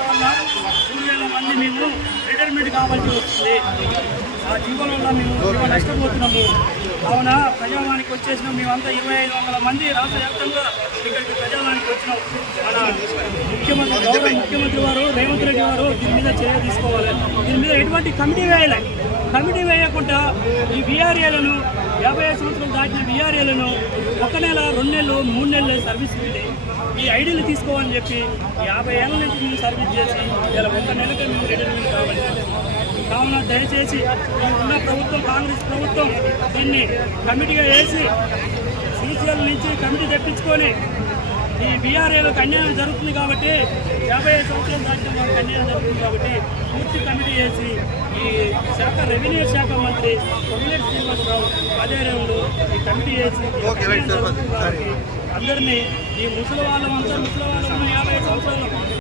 2,000 మంది మేము రిటైర్మెంట్ కావాల్సి వస్తుంది. ఆ జీవోల వల్ల మేము నష్టపోతున్నాము. కావున ప్రజావానికి వచ్చేసినాం. మేమంతా 2,500 మంది రాష్ట్ర వ్యాప్తంగా ఇక్కడికి ప్రజావానికి వచ్చినాం. మన ముఖ్యమంత్రి వారు రేవంత్ రెడ్డి గారు దీని మీద చర్య తీసుకోవాలి. దీని మీద ఎటువంటి కమిటీ వేయాలి. కమిటీ వేయకుండా ఈ బీఆర్ఏలను 55 సంవత్సరాలు దాటిన బీఆర్ఏలను 1 నెల 2 నెలలు 3 నెలలు సర్వీస్ ఉంది. ఈ ఐడీలు తీసుకోవాలని చెప్పి 50 ఏళ్ళ నుంచి మేము సర్వీస్ చేసి ఇలా 1 నెలకే మేము రిటైర్మెంట్ కావాలి. కావున దయచేసి ఉన్న ప్రభుత్వం కాంగ్రెస్ ప్రభుత్వం దీన్ని కమిటీగా వేసి సీసీఎల్ నుంచి కమిటీ తెప్పించుకొని ఈ బీఆర్ఏలకు అన్యాయం జరుగుతుంది కాబట్టి 55 సంవత్సరాలు దాటిన వాళ్ళకి అన్యాయం జరుగుతుంది కాబట్టి పూర్తి కమిటీ వేసి ఈ శాఖ రెవెన్యూ శాఖ మంత్రి పొంగులేటి శ్రీనివాసరావు ఆధ్వర్యంలో ఈ కమిటీ వేసి అందరినీ ఈ ముసలి వాళ్ళంతా 50 సంవత్సరాలు